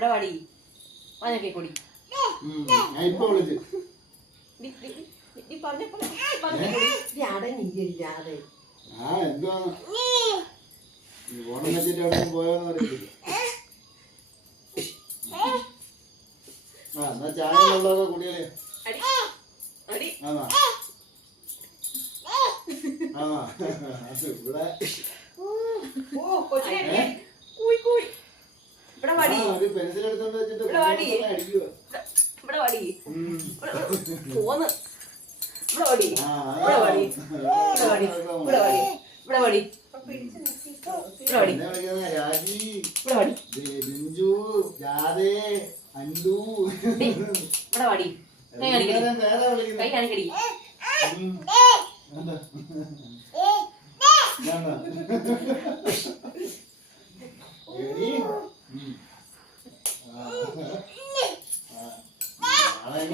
ഇവിടെ വാടി വാങ്ങി കൂടി ഞാൻ ഇപ്പൊ വിളിച്ചു അടങ്ങിയില്ലാതെ ആ എന്തുവാണ് ഓണം വെച്ചിട്ട് എവിടെ പോയോന്ന് അറിയില്ല. ആ എന്നാ ചായ വെള്ളമൊക്കെ കുടിയല്ലേ. ആണോ ആണോ ഇവിടെ ഒരു പെൻസിൽ എടുത്തോണ്ട് വെച്ചിട്ട് അടിക്കുക. രാജി ബിഞ്ചു രാധേ അൻഡു വേറെ വിളിക്കുന്നു. എടി